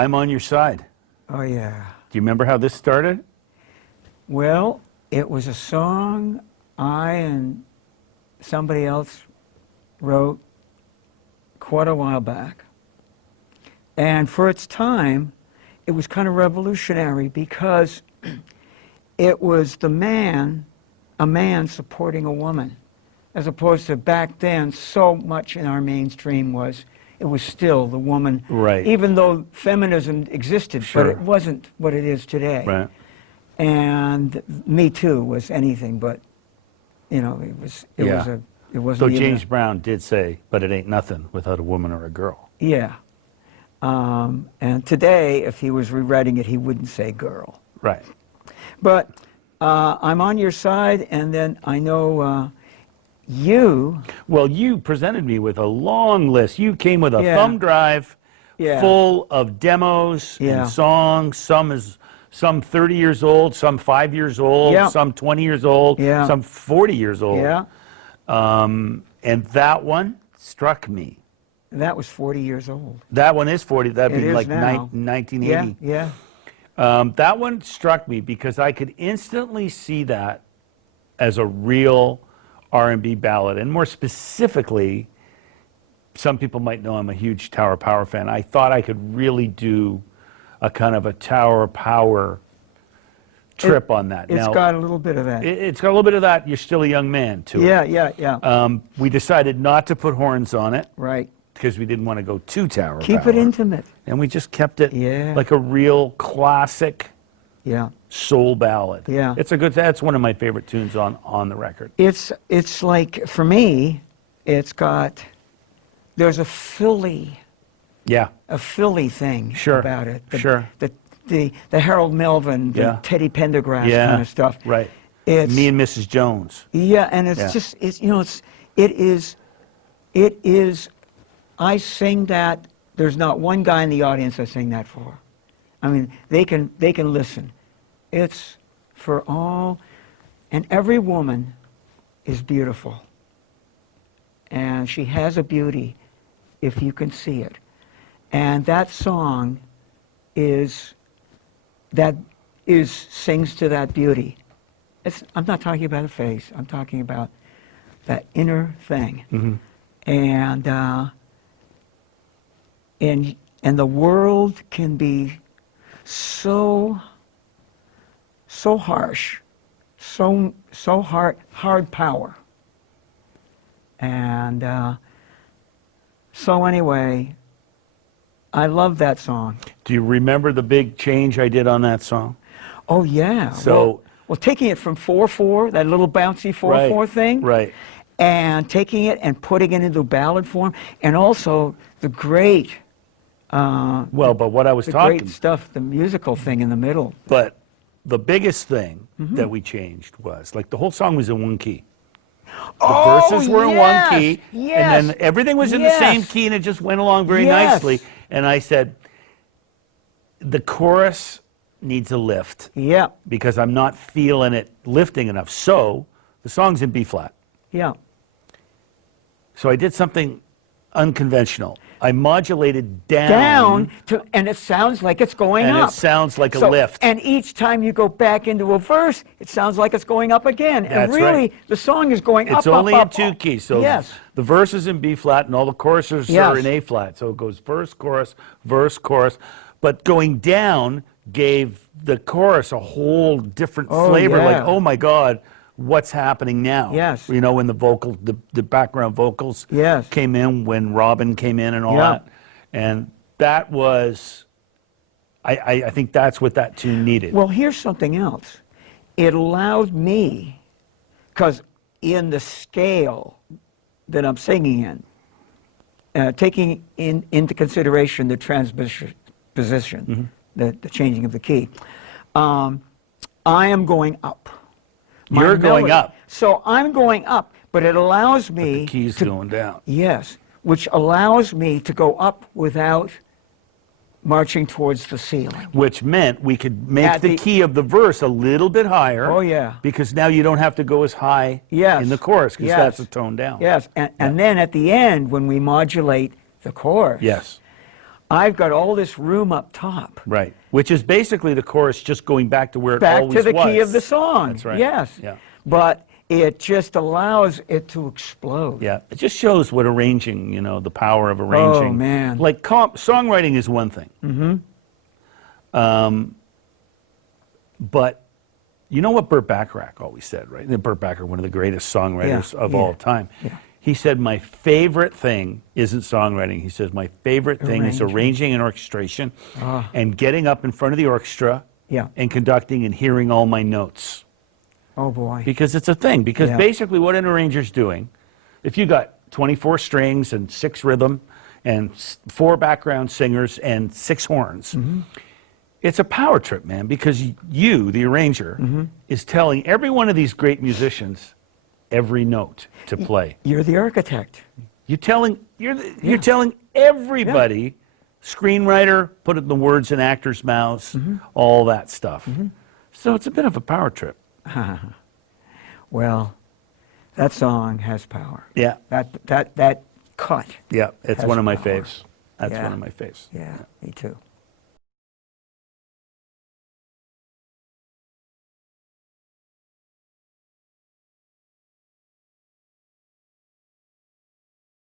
I'm on your side. Oh, yeah. Do you remember how this started? Well, it was a song I and somebody else wrote quite a while back. And for its time, it was kind of revolutionary because it was a man supporting a woman, as opposed to back then, so much in our mainstream it was still the woman. Right. Even though feminism existed, Sure. but it wasn't what it is today. Right. And Me Too was anything but, you know, it wasn't So even James Brown did say, but it ain't nothing without a woman or a girl. Yeah. And today, if he was rewriting it, he wouldn't say girl. Right. But I'm on your side, and then I know you... Well, you presented me with a long list. You came with a Yeah. thumb drive Yeah. full of demos Yeah. and songs. Some 30 years old, some 5 years old, Yeah. some 20 years old, Yeah. some 40 years old. Yeah. And that one struck me. That was 40 years old. That one is 40. That'd It be is like now. 1980. Yeah, That one struck me because I could instantly see that as a real R&B ballad. And more specifically, some people might know I'm a huge Tower of Power fan. I thought I could really do a kind of a Tower of Power trip on that. It's got a little bit of that. It's got a little bit of that. You're still a young man, too. Yeah. We decided not to put horns on it Right. because we didn't want to go too Tower of Keep Power. it intimate. And we just kept it Yeah. like a real classic Yeah. soul ballad. Yeah. That's one of my favorite tunes on the record. It's like, for me, there's a Philly thing Sure. about it. Sure. The Harold Melvin, the Yeah. Teddy Pendergrass Yeah. kind of stuff. Right. It's, Me and Mrs. Jones. Yeah, and it's Yeah. just, it is, I sing that, there's not one guy in the audience I sing that for. I mean, they can listen. It's for all, and every woman is beautiful. And she has a beauty if you can see it. And that song sings to that beauty. I'm not talking about a face. I'm talking about that inner thing. Mm-hmm. And the world can be so harsh, so hard power. And so anyway, I love that song. Do you remember the big change I did on that song? Oh yeah. So well, taking it from 4/4, that little bouncy 4/4 thing, right, and taking it and putting it into ballad form, and also the great. but what I was the talking, great stuff, the musical thing in the middle. but the biggest thing that we changed was like the whole song was in one key. The verses were in one key, and then everything was in the same key, and it just went along very nicely. And I said, the chorus needs a lift. Yeah. Because I'm not feeling it lifting enough. So the song's in B flat. Yeah. So I did something unconventional. I modulated down and it sounds like it's going up. And it sounds like a lift. And each time you go back into a verse, it sounds like it's going up again. That's and really, right. The song is going up, It's only up, in up. 2 keys. So yes. the verse is in B flat and all the choruses are in A flat. So it goes verse, chorus, verse, chorus. But going down gave the chorus a whole different flavor. Yeah. Like, oh my God, what's happening now? Yes. You know, when the background vocals came in, when Robyn came in and all that. And that was, I think that's what that tune needed. Well, here's something else. It allowed me, because in the scale that I'm singing in, taking into consideration the transposition, the changing of the key, I am going up. You're going up. So I'm going up, but it allows me the key's going down. Yes, which allows me to go up without marching towards the ceiling. Which meant we could make the key of the verse a little bit higher. Oh, yeah. Because now you don't have to go as high in the chorus, because that's a tone down. Yes, and then at the end, when we modulate the chorus, I've got all this room up top. Right. Which is basically the chorus just going back to where it Back always to the was. key of the song. That's right. Yes. Yeah. But it just allows it to explode. Yeah. It just shows what arranging, you know, the power of arranging. Oh, man. Like songwriting is one thing. Mm-hmm. But you know what Burt Bacharach always said, right? Burt Bacharach, one of the greatest songwriters of all time. Yeah. He said, my favorite thing isn't songwriting. He says, my favorite thing is arranging and orchestration and getting up in front of the orchestra and conducting and hearing all my notes. Oh, boy. Because it's a thing. Because basically what an arranger's doing, if you got 24 strings and 6 rhythm and 4 background singers and 6 horns, it's a power trip, man, because you, the arranger, is telling every one of these great musicians every note to play. You're the architect. You're telling everybody, screenwriter, put it in the words in actors' mouths, all that stuff. So it's a bit of a power trip. Well, that song has power. Yeah. That cut. Yeah, it's has one of my power. faves. That's one of my faves. Yeah, me too.